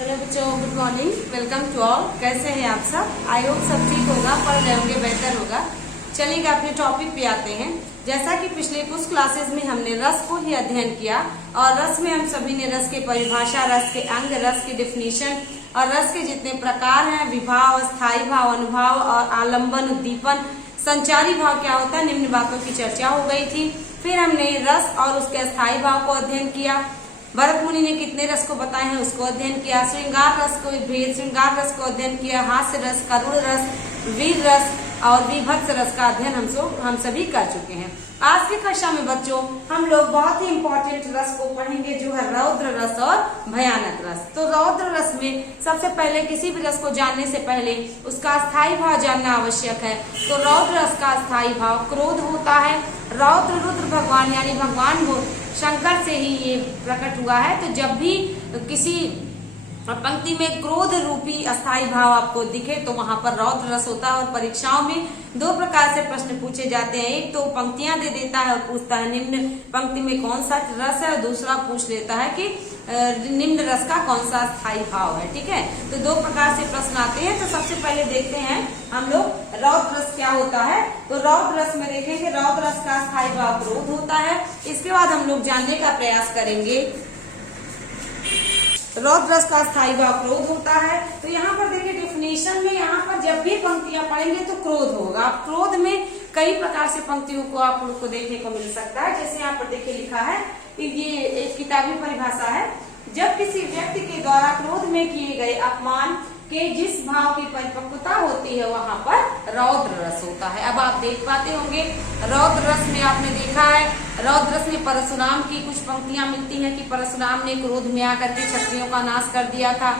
Hello बच्चों, good morning. Welcome to all. कैसे हैं आप सब? आई होप सब ठीक होगा, पढ़ रहे होंगे, बेहतर होगा। चलिए अपने टॉपिक पे आते हैं। जैसा कि पिछले कुछ क्लासेस में हमने रस को ही अध्ययन किया और रस में हम सभी ने रस की परिभाषा, रस के अंग, रस की डिफिनीशन और रस के जितने प्रकार हैं, विभाव, स्थायी भाव, अनुभाव और आलंबन, उद्दीपन, संचारी भाव क्या होता है, निम्न बातों की चर्चा हो गई थी। फिर हमने रस और उसके स्थायी भाव को अध्ययन किया। भरत मुनि ने कितने रस को बताए हैं उसको अध्ययन किया। श्रृंगार रस को, भेद श्रृंगार रस को अध्ययन किया। हास्य रस, करुण रस, वीर रस और विभत्स रस का अध्ययन हम सभी कर चुके हैं। आज की कक्षा में बच्चों हम लोग बहुत ही इम्पोर्टेंट रस को पढ़ेंगे, जो है रौद्र रस और भयानक रस। तो रौद्र रस में सबसे पहले किसी भी रस को जानने से पहले उसका स्थायी भाव जानना आवश्यक है। तो रौद्र रस का स्थायी भाव क्रोध होता है। रौद्र रुद्र भगवान यानी भगवान शंकर से ही ये प्रकट हुआ है। तो जब भी किसी पंक्ति में क्रोध रूपी अस्थायी भाव आपको दिखे तो वहां पर रौद्र रस होता है। और परीक्षाओं में दो प्रकार से प्रश्न पूछे जाते हैं। एक तो पंक्तियां दे देता है और पूछता है निम्न पंक्ति में कौन सा रस है, और दूसरा पूछ लेता है कि निम्न रस का कौन सा स्थायी भाव है। ठीक है, तो दो प्रकार से प्रश्न आते हैं। तो सबसे पहले देखते हैं हम लोग रौद्र रस क्या होता है। तो रौद्र रस में देखेंगे रौद्र रस का स्थायी भाव क्रोध होता है। इसके बाद हम लोग जानने का प्रयास करेंगे रौद्र रस का स्थायी भाव क्रोध होता है। तो यहाँ पर देखिए डिफिनेशन में, यहाँ पर जब भी पंक्तियां पढ़ेंगे तो क्रोध होगा। आप क्रोध में कई प्रकार से पंक्तियों को आप लोग को देखने को मिल सकता है। जैसे यहाँ पर देखिए लिखा है, ये एक किताबी परिभाषा है। जब किसी व्यक्ति के द्वारा क्रोध में किए गए अपमान के जिस भाव की परिपक्वता होती है वहां पर रौद्र रस होता है। अब आप देख पाते होंगे रौद्र रस में आपने देखा है, रौद्र रस में परशुराम की कुछ पंक्तियां मिलती हैं कि परशुराम ने क्रोध में आकर के क्षत्रियों का नाश कर दिया था।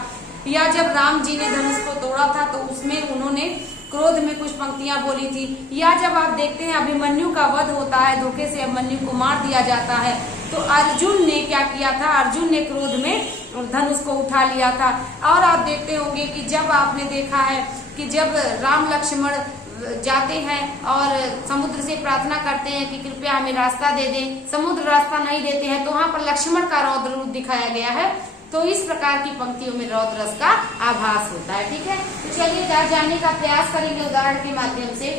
या जब राम जी ने धनुष को तोड़ा था तो उसमें उन्होंने क्रोध में कुछ पंक्तियां बोली थी। या जब आप देखते हैं अभिमन्यु का वध होता है, धोखे से अभिमन्यु को मार दिया जाता है, तो अर्जुन ने क्या किया था, अर्जुन ने क्रोध में धनुष को उठा लिया था। और आप देखते होंगे कि जब आपने देखा है कि जब राम लक्ष्मण जाते हैं और समुद्र से प्रार्थना करते हैं कि कृपया हमें रास्ता दे दें, समुद्र रास्ता नहीं देते हैं, तो वहां पर लक्ष्मण का रौद्र रूप दिखाया गया है। तो इस प्रकार की पंक्तियों में रौद्र रस का आभास होता है। ठीक है, तो चलिए जानने का प्रयास करेंगे उदाहरण के माध्यम से।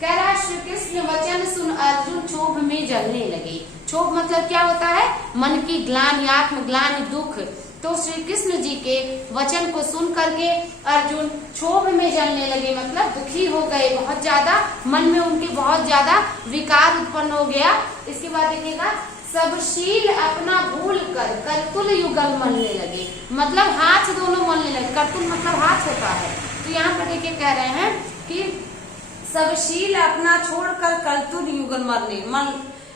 कह रहा है श्री कृष्ण वचन सुन अर्जुन क्षोभ में जलने लगे। क्षोभ मतलब क्या होता है, मन की ग्लानि, आत्मग्लानि, दुख। तो श्री कृष्ण जी के वचन को सुन करके अर्जुन क्षोभ में जलने लगे, मतलब दुखी हो गए बहुत ज्यादा, मन में उनके बहुत ज्यादा विकार उत्पन्न हो गया। इसके बाद देखिएगा सब शील अपना भूल कर कर्तुल युगल मलने लगे, मतलब हाथ दोनों मलने लगे। कर्तुल मतलब हाथ होता है। तो यहाँ पर देखिए कह रहे हैं कि सब शील अपना छोड़कर कर्तुल युगल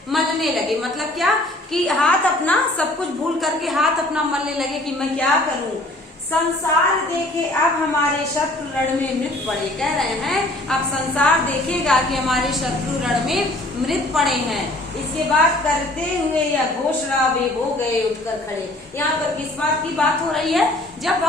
मलने लगे, मतलब क्या कि हाथ अपना सब कुछ भूल करके हाथ अपना मलने लगे कि मैं क्या करूं। संसार देखे अब हमारे शत्रु रण में मृत पड़े। कह रहे हैं अब संसार देखेगा कि हमारे शत्रु रण में मृत पड़े हैं। इसके बाद करते हुए यह घोषणा वे हो गए उठकर खड़े। यहाँ पर किस बात की बात हो रही है, जब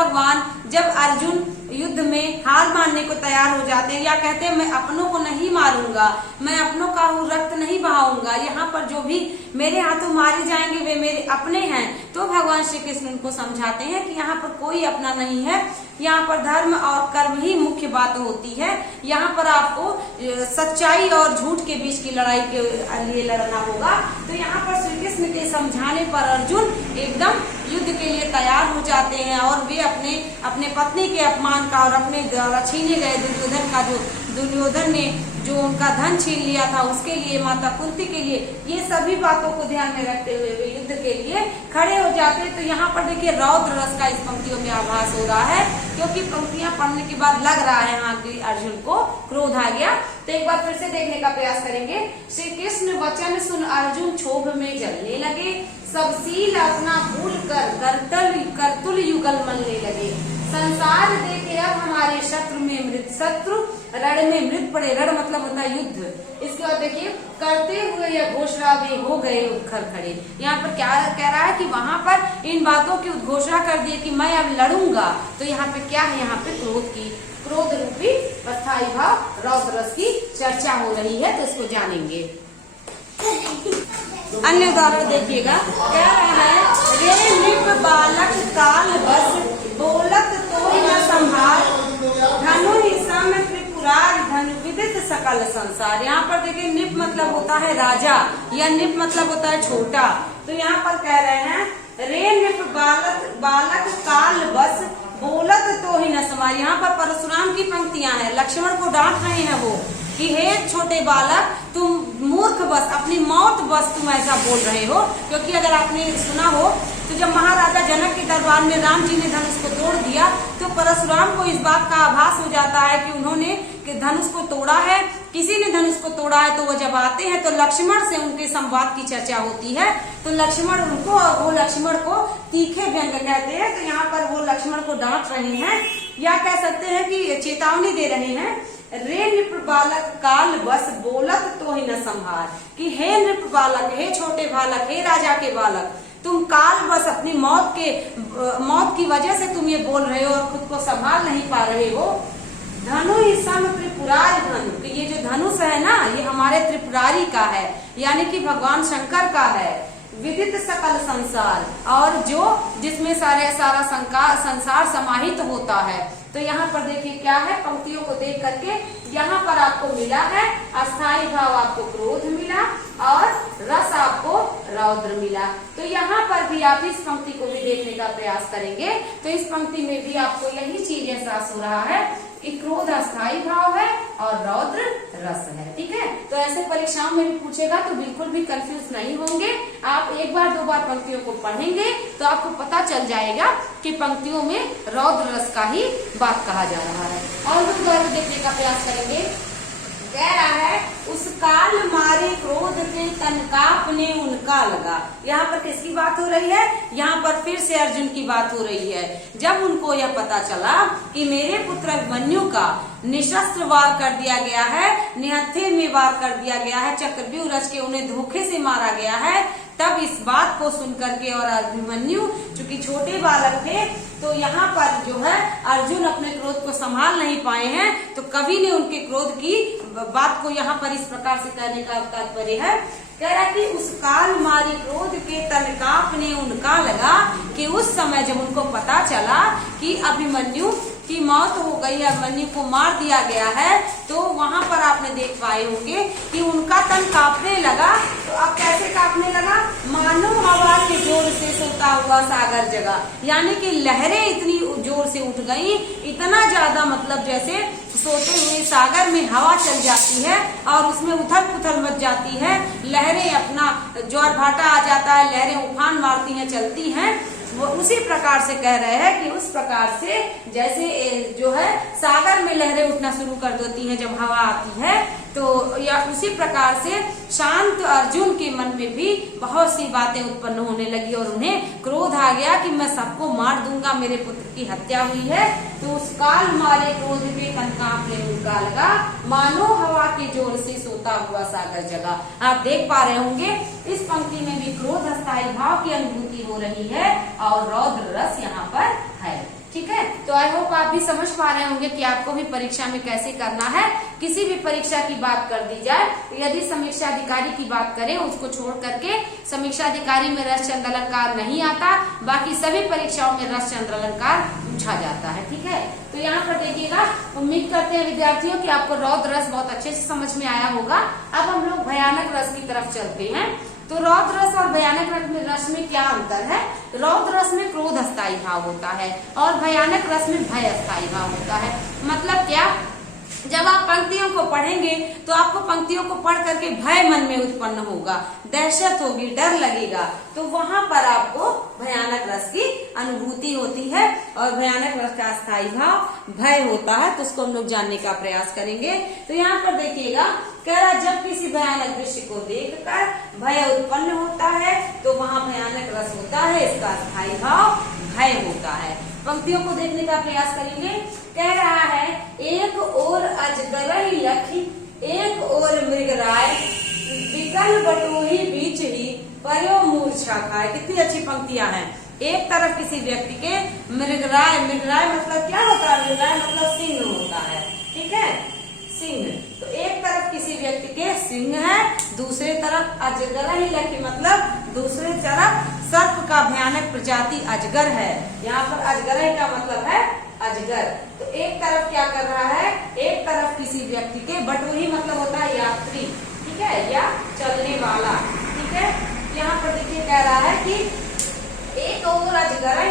अर्जुन युद्ध में हार मानने को तैयार हो जाते हैं या कहते हैं मैं अपनों को नहीं मारूंगा, मैं अपनों का रक्त नहीं बहाऊंगा, यहाँ पर जो भी मेरे हाथों मारे जाएंगे वे मेरे अपने हैं। तो भगवान श्री कृष्ण उनको समझाते हैं कि यहाँ पर कोई अपना नहीं है, यहाँ पर धर्म और कर्म ही मुख्य बात होती है। यहाँ पर आपको सच्चाई और झूठ के बीच की लड़ाई के लिए लड़ना होगा। तो यहाँ पर श्री कृष्ण के समझाने पर अर्जुन एकदम युद्ध के लिए तैयार हो जाते हैं और वे अपने पत्नी के अपमान का और अपने द्वारा छीने गए दुर्योधन ने जो उनका धन छीन लिया था उसके लिए, माता कुंती के लिए, ये सभी बातों को ध्यान में रखते हुए वे युद्ध के लिए खड़े हो जाते। तो यहाँ पर देखिए रौद्र रस का इस पंक्तियों में आभास हो रहा है, क्योंकि पंक्तियां पढ़ने के बाद लग रहा है यहाँ की अर्जुन को क्रोध आ गया। तो एक बार फिर से देखने का प्रयास करेंगे। श्री कृष्ण वचन सुन अर्जुन क्षोभ में जलने लगे, सब शील अपना भूल कर कर्तुल युगल मलने लगे। संसार देखे अब हमारे शत्रु में मृत, शत्रु रण में मृत पड़े। रण मतलब होता है युद्ध। इसके बाद देखिए करते हुए यह घोषणा वे हो गए उठकर खड़े। यहाँ पर क्या कह रहा है कि वहां पर इन बातों की उद्घोषणा कर दी कि मैं अब लड़ूंगा। तो यहाँ पे क्या है, यहाँ पे क्रोध रूपी अस्थायी भाव रौद्र रस की चर्चा हो रही है। तो इसको जानेंगे। अन्य उदाहरण देखिएगा, कह रहा है रे नृप बालक काल बस बोला सकल संसार। यहाँ पर देखिए निप मतलब होता है राजा या निप मतलब होता है छोटा। तो यहाँ पर कह रहे हैं रे निप बालक काल बस बोलत तो ही न समार। यहाँ पर परशुराम की पंक्तियां हैं, लक्ष्मण को डांट रहे हैं वो कि हे छोटे बालक तुम मूर्ख बस, अपनी मौत बस तुम ऐसा बोल रहे हो। क्योंकि अगर आपने सुना हो तो जब महाराजा जनक के दरबार में राम जी ने धनुष को तोड़ दिया तो परशुराम को इस बात का आभास हो जाता है कि उन्होंने धनुष को तोड़ा है, किसी ने धनुष को तोड़ा है। तो वो जब आते हैं तो लक्ष्मण से उनके संवाद की चर्चा होती है। तो लक्ष्मण उनको, वो लक्ष्मण को तीखे व्यंग कहते हैं। तो यहाँ पर वो लक्ष्मण को डांट रहे हैं या कह सकते हैं कि चेतावनी दे रहे हैं। रे नृप बालक काल बस बोलत तो ही न संहार, कि हे नृप बालक, हे छोटे बालक, हे राजा के बालक, तुम काल बस अपनी मौत की वजह से तुम ये बोल रहे हो और खुद को संभाल नहीं पा रहे हो। धनु ही सम त्रिपुरारी धनु, कि ये जो धनुष है ना ये हमारे त्रिपुरारी का है, यानी कि भगवान शंकर का है। विदित सकल संसार, और जो जिसमें सारा संसार समाहित होता है। तो यहाँ पर देखिए क्या है, पंक्तियों को देख करके यहाँ पर आपको मिला है अस्थाई भाव, आपको क्रोध मिला और रस आपको रौद्र मिला। तो यहाँ पर भी आप इस पंक्ति को भी देखने का प्रयास करेंगे तो इस पंक्ति में भी आपको यही चीज एहसास हो रहा है कि क्रोध अस्थाई भाव है और रौद्र रस है। ठीक है, तो ऐसे परीक्षाओं में भी पूछेगा तो बिल्कुल भी कंफ्यूज नहीं होंगे। आप एक बार दो बार पंक्तियों को पढ़ेंगे तो आपको पता चल जाएगा कि पंक्तियों में रौद्र रस का ही बात कहा जा रहा है। और भी बार देखने का प्रयास करेंगे। कह रहा है उस काल मारे क्रोध के तन कांपने उनका लगा। यहाँ पर किसकी बात हो रही है? यहाँ पर फिर से अर्जुन की बात हो रही है। जब उनको यह पता चला कि मेरे पुत्र अभिमन्यु का निशस्त्र वार कर दिया गया है, निहत्थे में वार कर दिया गया है, चक्रव्यूह रच के उन्हें धोखे से मारा गया है, तब इस बात को सुनकर के और अभिमन्यु चूंकि छोटे बालक थे तो यहाँ पर जो है अर्जुन अपने क्रोध को संभाल नहीं पाए हैं। तो कवि ने उनके क्रोध की बात को यहाँ पर इस प्रकार से कहने का तात्पर्य है। कह रहा कि उस काल मारी क्रोध के तन कांपने उनका लगा, कि उस समय जब उनको पता चला कि अभिमन्यु की मौत हो गई है, अभिमन्यु को मार दिया गया है, तो वहां पर आपने देख पाए होंगे कि उनका तन कांपने लगा। तो अब कैसे कांपने लगा? मानो हवा के जोर से सोता हुआ सागर जगा, यानी कि लहरें इतनी जोर से उठ गई, इतना ज्यादा मतलब जैसे सोते हुए सागर में हवा चल जाती है और उसमें उथल पुथल मच जाती है, लहरें अपना ज्वार भाटा आ जाता है, लहरें उफान मारती हैं, चलती हैं। वो उसी प्रकार से कह रहे हैं कि उस प्रकार से जैसे जो है सागर में लहरें उठना शुरू कर देती हैं जब हवा आती है, तो या उसी प्रकार से शांत अर्जुन के मन में भी बहुत सी बातें उत्पन्न होने लगी और उन्हें क्रोध आ गया कि मैं सबको मार दूंगा, मेरे पुत्र की हत्या हुई है। तो उस काल मारे क्रोध के तन कांपने उनका लगा, मानो हवा के जोर से सोता हुआ सागर जगा। आप देख पा रहे होंगे इस पंक्ति में भी क्रोध अस्थायी भाव की अनुभूति हो रही है और रौद्र रस यहाँ पर है। ठीक है, तो आई होप आप भी समझ पा रहे होंगे कि आपको भी परीक्षा में कैसे करना है। किसी भी परीक्षा की बात कर दी जाए तो यदि समीक्षा अधिकारी की बात करें उसको छोड़ करके समीक्षा अधिकारी में रस चंद्र अलंकार नहीं आता, बाकी सभी परीक्षाओं में रस चंद्र अलंकार पूछा जाता है। ठीक है, तो यहाँ पर देखिएगा, उम्मीद करते हैं विद्यार्थियों कि आपको रौद्र रस बहुत अच्छे से समझ में आया होगा। अब हम लोग भयानक रस की तरफ चलते हैं। तो रौद्र रस और भयानक रस में क्या अंतर है? रौद्र रस में क्रोध अस्थायी भाव होता है और भयानक रस में भय अस्थायी भाव होता है। मतलब क्या? जब आप पंक्तियों को पढ़ेंगे तो आपको पंक्तियों को पढ़ करके भय मन में उत्पन्न होगा, दहशत होगी, डर लगेगा, तो वहां पर आपको भयानक रस की अनुभूति होती है और भयानक रस का अस्थायी भाव भय होता है। तो उसको हम लोग जानने का प्रयास करेंगे। तो यहाँ पर देखिएगा, कह रहा जब किसी भयानक दृश्य को देखकर भय उत्पन्न होता है तो वहाँ भयानक रस होता है, इसका अस्थायी भाव भय होता है। पंक्तियों को देखने का प्रयास करेंगे। कह रहा है एक ओर अजगरहि लखी, एक ओर मृगराय, विकल बटोही बीच ही पर्यो मूर्छा खाए। कितनी अच्छी पंक्तियां हैं। एक तरफ किसी व्यक्ति के मृगराय, मृगराय मतलब क्या होता है? मृगराय मतलब सिंह होता है। ठीक है, सिंह। तो एक तरफ किसी व्यक्ति के सिंह है, दूसरे तरफ अजगरहि लखी मतलब दूसरे तरफ सर्प का भयानक प्रजाति अजगर है। यहाँ पर अजगरहि का मतलब है अजगर। तो एक तरफ क्या कर रहा है, एक तरफ किसी व्यक्ति के, बटोही मतलब होता है यात्री, ठीक है, या चलने वाला, ठीक है। यहाँ पर देखिए कह रहा है कि एक और अजगर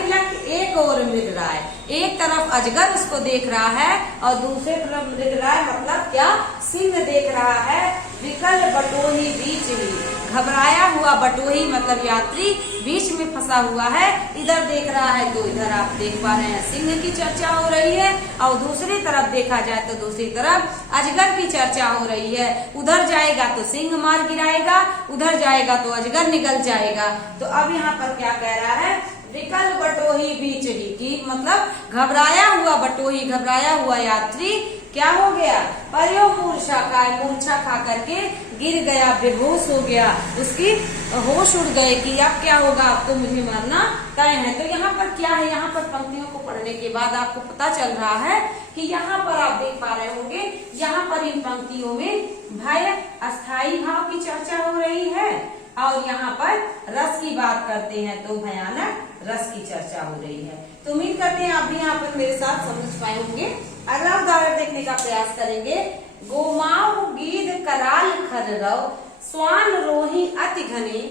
एक और मृगराय, एक तरफ अजगर उसको देख रहा है और दूसरे तरफ मृगराय मतलब क्या, सिंह देख रहा है। विकल बटोही बीच ही, घबराया हुआ बटोही मतलब यात्री बीच में फंसा हुआ है। इधर देख रहा है तो इधर आप देख पा रहे हैं सिंह की चर्चा हो रही है, और दूसरी तरफ देखा जाए तो दूसरी तरफ अजगर की चर्चा हो रही है। उधर जाएगा तो सिंह मार गिराएगा, उधर जाएगा तो अजगर निकल जाएगा। तो अब यहाँ पर क्या कह रहा है, विकल बटोही बीच ही की मतलब घबराया हुआ बटोही, घबराया हुआ यात्री क्या हो गया, पर्यो मूर्छा खा करके गिर गया, बेहोश हो गया, उसकी होश उड़ गए कि अब क्या होगा, अब तो मुझे मरना तय है। तो यहाँ पर क्या है, यहाँ पर पंक्तियों को पढ़ने के बाद आपको पता चल रहा है कि यहाँ पर आप देख पा रहे होंगे, यहाँ पर इन पंक्तियों में भय अस्थाई भाव की चर्चा हो रही है और यहाँ पर रस की बात करते हैं तो भयानक रस की चर्चा हो रही है। तो उम्मीद करते हैं आप भी यहाँ पर मेरे साथ समझ पाए होंगे। अगला उदाहरण देखने का प्रयास करेंगे। गोमाऊ गीध कराल खररव, स्वान रोही अति घनी,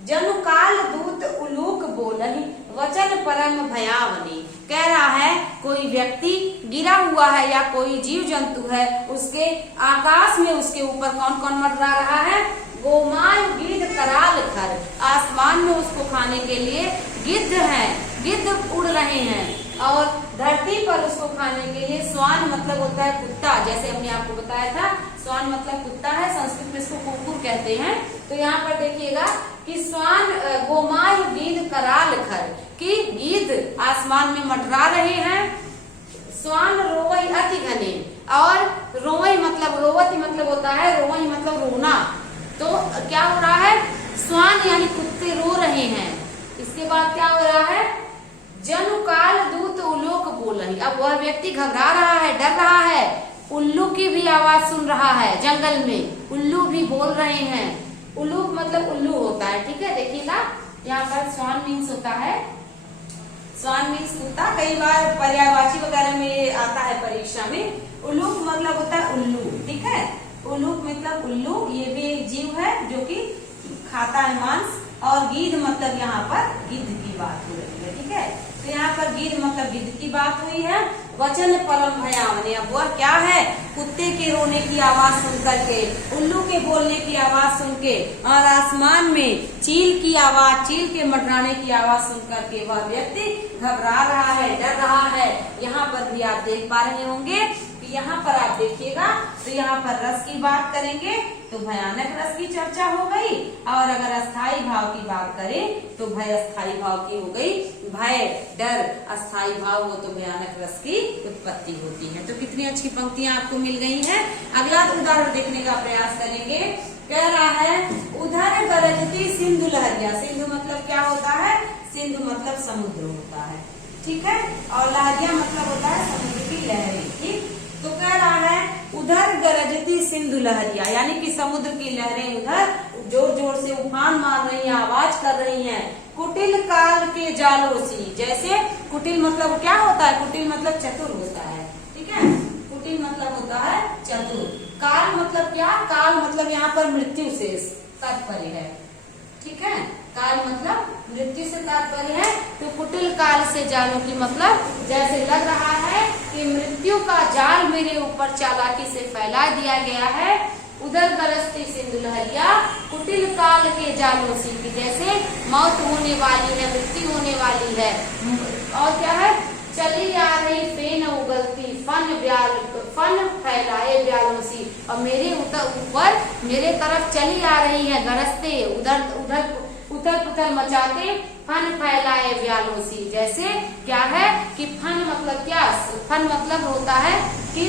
जनुकाल दूत उलूक बोलहि, वचन परम भयावनी। कह रहा है कोई व्यक्ति गिरा हुआ है या कोई जीव जंतु है, उसके आकाश में उसके ऊपर कौन कौन मंडरा रहा है, गोमायु गिद्ध कराल खर, आसमान में उसको खाने के लिए गिद्ध हैं, गिद्ध उड़ रहे हैं, और धरती पर उसको खाने के लिए स्वान मतलब होता है कुत्ता, जैसे हमने आपको बताया था स्वान मतलब कुत्ता है, संस्कृत में इसको कुकुर कहते हैं। तो यहाँ पर देखिएगा कि स्वान गोमायु गिद्ध कराल खर, कि गिद्ध आसमान में मंडरा रहे हैं, स्वान रोवई अति घने, और रोवई मतलब रोवती मतलब होता है, रोवई मतलब रोना। तो क्या हो रहा है, स्वान यानी कुत्ते रो रहे हैं। इसके बाद क्या हो रहा है, जनुकाल दूत उल्लूक बोलहि, अब वह व्यक्ति घबरा रहा है, डर रहा है, उल्लू की भी आवाज सुन रहा है, जंगल में उल्लू भी बोल रहे हैं। उल्लूक मतलब उल्लू होता है, ठीक है। देखिएगा यहाँ पर स्वान मीन्स होता है, स्वान मीन्स कुत्ता, कई बार पर्यायवाची वगैरह में आता है परीक्षा में। उल्लूक मतलब होता है उल्लू, ठीक है, उल्लूक मतलब उल्लू, ये भी एक जीव है जो कि खाता है मांस, और गिद्ध मतलब यहाँ पर गिद्ध की बात हो रही है, ठीक है। तो यहाँ पर गिद्ध मतलब गिद्ध की बात हुई है। वचन परम भयावनी, अब वह क्या है, कुत्ते के रोने की आवाज सुन करके, उल्लू के बोलने की आवाज सुन के, और आसमान में चील की आवाज, चील के मंडराने की आवाज सुन करके वह व्यक्ति घबरा रहा है, डर रहा है। यहाँ पर भी आप देख पा रहे होंगे, यहाँ पर आप देखिएगा तो यहाँ पर रस की बात करेंगे तो भयानक रस की चर्चा हो गई, और अगर अस्थाई भाव की बात करें तो भय अस्थाई भाव की हो गई। भय डर अस्थाई भाव हो तो भयानक रस की उत्पत्ति होती है। तो कितनी अच्छी पंक्तियां आपको मिल गई हैं। अगला उदाहरण देखने का प्रयास करेंगे। कह रहा है उधर गरजती सिंधु लहरिया, सिंधु मतलब क्या होता है, सिंधु मतलब समुद्र होता है, ठीक है, और लहरिया मतलब होता है समुद्र की लहरें, ठीक। तो कह रहा है उधर गरजती सिंधु लहरिया, यानी कि समुद्र की लहरें उधर जोर जोर से उफान मार रही हैं, आवाज कर रही हैं। कुटिल काल के जालों सी, जैसे कुटिल मतलब क्या होता है, कुटिल मतलब चतुर होता है, ठीक है, कुटिल मतलब होता है चतुर। काल मतलब क्या, काल मतलब यहाँ पर मृत्यु से तात्पर्य है, ठीक है, काल मतलब मृत्यु से तात्पर्य है। तो कुटिल काल से जालों की मतलब जैसे लग रहा है कि मृत्यु का जाल मेरे ऊपर चालाकी से फैला दिया गया है। उधर गरजती सिंधु लहरिया, कुटिल काल के जालों से, की जैसे मौत होने वाली है, मृत्यु होने वाली है। और क्या है, चली आ रही फेन उगलती फन फैलाए ब्यालों सी, और मेरे ऊपर मेरे तरफ चली आ रही है गरजते, उधर उधर उथल पुथल मचाते, फन फैलाए ब्यालों सी। जैसे क्या है कि फन मतलब क्या, फन मतलब होता है कि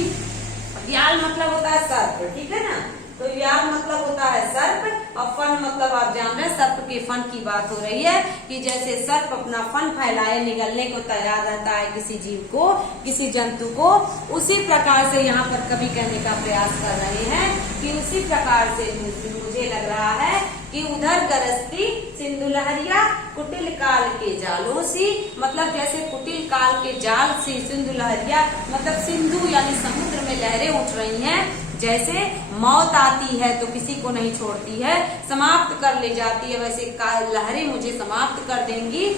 व्याल मतलब होता है सर्प, ठीक है ना, तो व्याल मतलब होता है सर्प, और फन मतलब आप जान रहे हैं सर्प के फन की बात हो रही है कि जैसे सर्प अपना फन फैलाए निगलने को तैयार रहता है किसी जीव को, किसी जंतु को, उसी प्रकार से यहाँ पर कवि कहने का प्रयास कर रहे हैं कि उसी प्रकार से मुझे लग रहा है कि उधर गरजती सिंधु लहरिया कुटिल काल के जालों सी, मतलब जैसे कुटिल काल के जाल से सिंधु लहरिया, मतलब सिंधु यानी समुद्र में लहरें उठ रही हैं, जैसे मौत आती है तो किसी को नहीं छोड़ती है, समाप्त कर ले जाती है, वैसे लहरें मुझे समाप्त कर देंगी।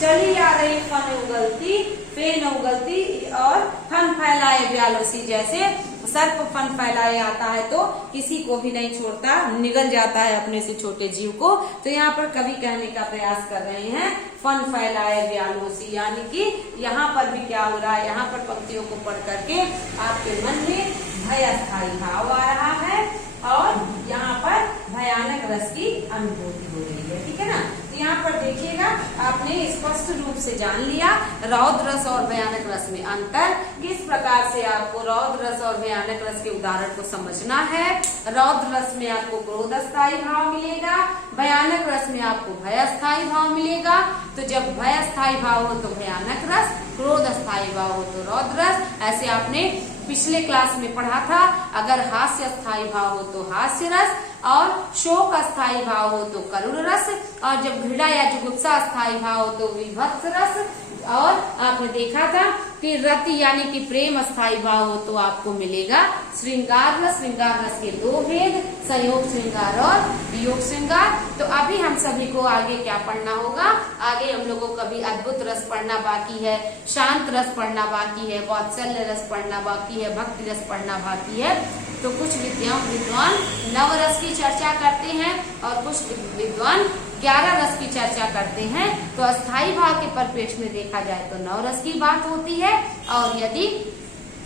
चली आ रही फन उगलती, फेन उगलती और फन फैलाए ब्यालों सी, जैसे सर्प फन फैलाए आता है तो किसी को भी नहीं छोड़ता, निगल जाता है अपने से छोटे जीव को। तो यहाँ पर कवि कहने का प्रयास कर रहे हैं फन फैलाए ब्यालों सी, यानी कि यहाँ पर भी क्या हो रहा है, यहाँ पर पंक्तियों को पढ़ करके आपके मन में भय अस्थायी भाव आ रहा है और यहाँ पर भयानक रस की अनुभूति हो रही है, ठीक है ना। तो यहाँ पर देखिएगा आपने स्पष्ट रूप से जान लिया रौद्र रस और भयानक रस में अंतर, किस प्रकार से आपको रौद्र रस और भयानक रस के उदाहरण को समझना है। रौद्र रस में आपको क्रोध स्थायी भाव मिलेगा, भयानक रस में आपको भय स्थायी भाव मिलेगा। तो जब भय स्थायी भाव हो तो भयानक रस, क्रोध स्थायी भाव हो तो रौद्र रस। ऐसे आपने पिछले क्लास में पढ़ा था, अगर हास्य स्थायी भाव हो तो हास्य रस और शोक स्थायी भाव हो तो करुण रस, और जब घृणा या जुगुप्सा स्थायी भाव हो तो विभत्स रस। और आपने देखा था कि रति यानी कि प्रेम स्थायी भाव हो तो आपको मिलेगा श्रृंगार रस। श्रृंगार रस के दो भेद, संयोग श्रृंगार और वियोग श्रृंगार। तो अभी हम सभी को आगे क्या पढ़ना होगा, आगे हम लोगों को अभी अद्भुत रस पढ़ना बाकी है, शांत रस पढ़ना बाकी है, वात्सल्य रस पढ़ना बाकी है, भक्ति रस पढ़ना बाकी है। तो कुछ विद्वान नवरस की चर्चा करते हैं और कुछ विद्वान 11 रस की चर्चा करते हैं। तो अस्थाई भाव के परिप्रेक्ष्य में देखा जाए तो 9 रस की बात होती है, और यदि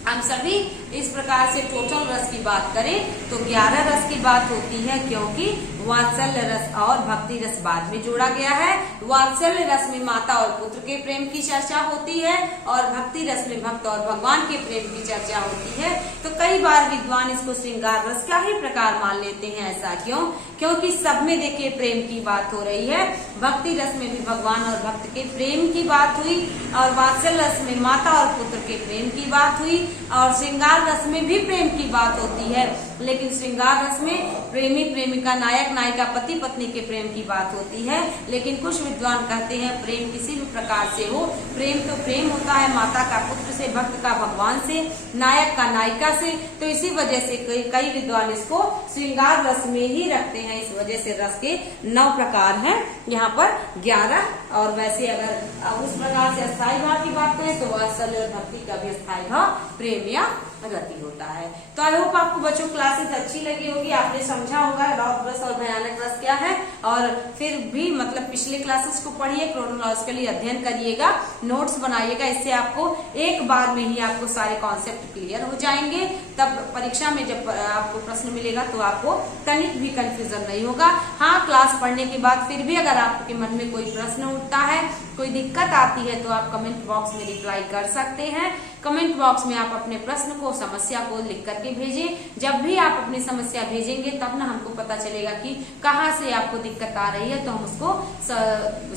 हम सभी इस प्रकार से टोटल रस की बात करें तो 11 रस की बात होती है, क्योंकि वात्सल्य रस और भक्ति रस बाद में जोड़ा गया है। वात्सल्य रस में माता और पुत्र के प्रेम की चर्चा होती है और भक्ति रस में भक्त और भगवान के प्रेम की चर्चा होती है। तो कई बार विद्वान इसको श्रृंगार रस का ही प्रकार मान लेते हैं। ऐसा क्यों? क्योंकि सब में देखिए प्रेम की बात हो रही है। भक्ति रस में भी भगवान और भक्त के प्रेम की बात हुई, और वात्सल्य रस में माता और पुत्र के प्रेम की बात हुई, और श्रृंगार रस में भी प्रेम की बात होती है। लेकिन श्रृंगार रस में प्रेमी प्रेमिका, नायक नायिका, पति पत्नी के प्रेम की बात होती है। लेकिन कुछ विद्वान कहते हैं प्रेम किसी भी प्रकार से हो, प्रेम तो प्रेम होता है माता का पुत्र से, भक्त का भगवान से, नायक का नायिका से। तो इसी वजह से कई विद्वान इसको श्रृंगार रस में ही रखते हैं। इस वजह से रस के 9 प्रकार हैं, यहाँ पर 11। और वैसे अगर उस प्रकार से अस्थायी भाव की बात करें तो वात्सल्य और भक्ति का भी अस्थायी भाव प्रेम या रति होता है। तो आई होप आपको बच्चों क्लासेस अच्छी लगी होगी, आपने समझा होगा रौद्र रस और भयानक रस क्या है। और फिर भी मतलब पिछले क्लासेस को पढ़िए, क्रोनोलॉजिकली अध्ययन करिएगा, नोट्स बनाइएगा, इससे आपको एक बार में ही आपको सारे कॉन्सेप्ट क्लियर हो जाएंगे। तब परीक्षा में जब आपको प्रश्न मिलेगा तो आपको तनिक भी कंफ्यूजन नहीं होगा। हाँ, क्लास पढ़ने के बाद फिर भी अगर आपके मन में कोई प्रश्न उठता है, कोई दिक्कत आती है, तो आप कमेंट बॉक्स में रिप्लाई कर सकते हैं। कमेंट बॉक्स में आप अपने प्रश्न को, समस्या को लिख करके भेजें। जब भी आप अपनी समस्या भेजेंगे तब ना हमको पता चलेगा कि कहाँ से आपको दिक्कत आ रही है, तो हम उसको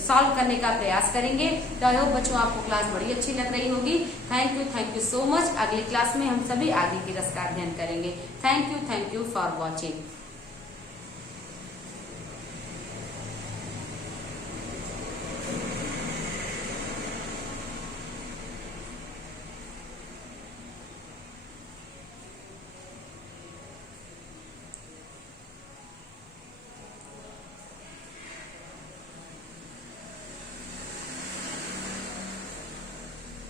सॉल्व करने का प्रयास करेंगे। तो आई होप बच्चों आपको क्लास बड़ी अच्छी लग रही होगी। Thank you so much. अगली क्लास में हम सभी आगे की रस का अध्ययन करेंगे। Thank you for watching.